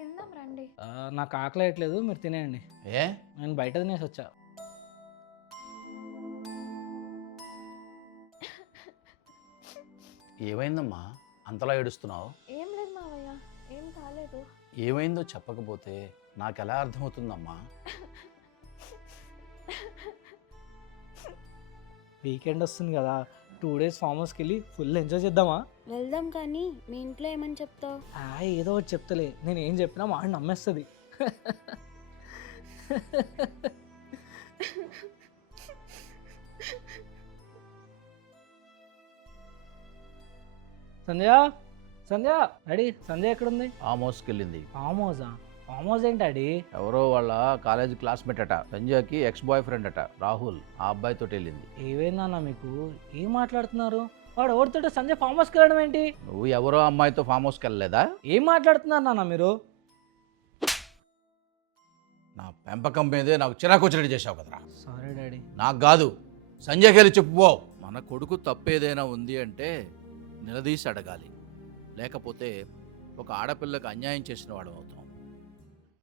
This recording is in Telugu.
తిందాం రండి. నాకు ఆకలి వేయట్లేదు, మీరు తినేయండి. ఏ నేను బయట తినేసి వచ్చా. ఏమైందమ్మా అంతలా ఏడుస్తున్నావు? ఏం లేదు మావయ్య, ఏం కాలేదు. ఏమైందో చెప్పకపోతే నాకు ఎలా అర్థమవుతుందమ్మా? వీకెండ్ వస్తుంది కదా, 2 days ఫామ్ హౌస్కి వెళ్ళి ఫుల్ ఎంజాయ్ చేద్దామా? వెళ్దాం, కానీ మీ ఇంట్లో ఏమని చెప్తావు? ఏదో ఒకటి చెప్తలే, నేను ఏం చెప్పినా మా ఆవిడ నమ్మేస్తుంది. సంధ్య, సంధ్య డాడీ, సంధ్య ఎక్కడుంది? ఫామ్ హౌస్కి వెళ్ళింది. ఫామ్ హౌసా? ఫామ్ హౌస్ ఏంటి డాడీ? ఎవరో వాళ్ళ కాలేజ్ క్లాస్మేట్ అట, సంజయ్కి ఎక్స్ బాయ్ ఫ్రెండ్ అట, రాహుల్. ఆ అబ్బాయితో వెళ్ళింది. ఏవైందన్న మీకు? ఏం మాట్లాడుతున్నారు? వాడు ఎవరితో సంజయ్ ఫామ్ హౌస్కి వెళ్ళడం ఏంటి? నువ్వు ఎవరో అమ్మాయితో ఫామ్ హౌస్కి వెళ్ళలేదా? ఏం మాట్లాడుతున్నారు నాన్న మీరు? నా పెంపకం మీదే నాకు చిరాకు వచ్చినట్టు చేసావు కదరా. Sorry daddy. నాకు కాదు, సంజయ్కి వెళ్ళి చెప్పుకో. మన కొడుకు తప్పేదైనా ఉంది అంటే నిలదీసి అడగాలి, లేకపోతే ఒక ఆడపిల్లకి అన్యాయం చేసిన వాడు అవుతాం.